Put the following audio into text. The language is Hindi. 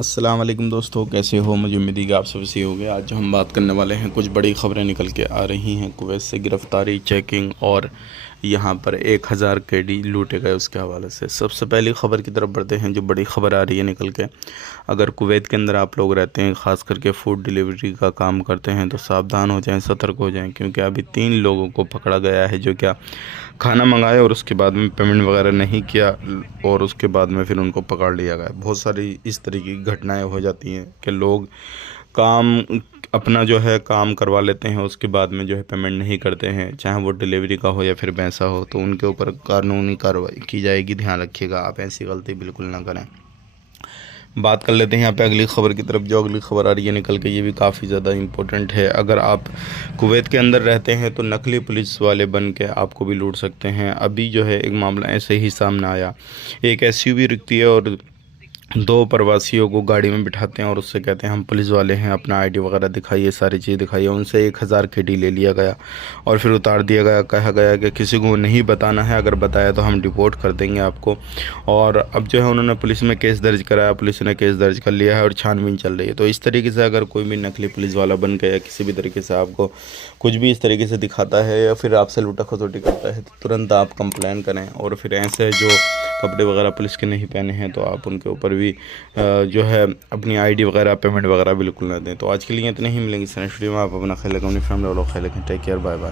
अस्सलाम वालेकुम दोस्तों, कैसे हो? मुझे उम्मीद है कि आप सब सही होंगे। आज हम बात करने वाले हैं, कुछ बड़ी खबरें निकल के आ रही हैं कुवैत से। गिरफ़्तारी, चेकिंग और यहाँ पर 1000 केडी लूटे गए, उसके हवाले से। सबसे पहली खबर की तरफ बढ़ते हैं, जो बड़ी खबर आ रही है निकल के। अगर कुवैत के अंदर आप लोग रहते हैं, ख़ास करके फ़ूड डिलीवरी का काम करते हैं, तो सावधान हो जाएं, सतर्क हो जाएं, क्योंकि अभी 3 लोगों को पकड़ा गया है जो क्या खाना मंगाया और उसके बाद में पेमेंट वगैरह नहीं किया, और उसके बाद में फिर उनको पकड़ लिया गया। बहुत सारी इस तरीके की घटनाएं हो जाती हैं कि लोग काम अपना जो है काम करवा लेते हैं, उसके बाद में जो है पेमेंट नहीं करते हैं, चाहे वो डिलीवरी का हो या फिर पैसा हो, तो उनके ऊपर कानूनी कार्रवाई की जाएगी। ध्यान रखिएगा, आप ऐसी गलती बिल्कुल ना करें। बात कर लेते हैं यहाँ पे अगली ख़बर की तरफ। जो अगली ख़बर आ रही है निकल के, ये भी काफ़ी ज़्यादा इम्पोर्टेंट है। अगर आप कुवैत के अंदर रहते हैं तो नकली पुलिस वाले बन के आपको भी लूट सकते हैं। अभी जो है एक मामला ऐसे ही सामने आया। एक एसयूवी रुकती है और 2 प्रवासियों को गाड़ी में बिठाते हैं और उससे कहते हैं हम पुलिस वाले हैं, अपना आईडी वगैरह दिखाइए, सारी चीज़ दिखाइए। उनसे 1000 केडी ले लिया गया और फिर उतार दिया गया। कहा गया कि किसी को नहीं बताना है, अगर बताया तो हम डिपोर्ट कर देंगे आपको। और अब जो है उन्होंने पुलिस में केस दर्ज कराया, पुलिस ने केस दर्ज कर लिया है और छानबीन चल रही है। तो इस तरीके से अगर कोई भी नकली पुलिस वाला बन के या किसी भी तरीके से आपको कुछ भी इस तरीके से दिखाता है या फिर आपसे लूटा खसोटी करता है, तो तुरंत आप कंप्लेन करें। और फिर ऐसे जो कपड़े वगैरह पुलिस के नहीं पहने हैं, तो आप उनके ऊपर भी जो है अपनी आईडी वगैरह, पेमेंट वगैरह बिल्कुल ना दें। तो आज के लिए इतने ही, मिलेंगे नेक्स्ट वीडियो में। आप अपना ख्याल रखें, अपनी फैमिली वालों का ख्याल रखें। Take care, bye bye.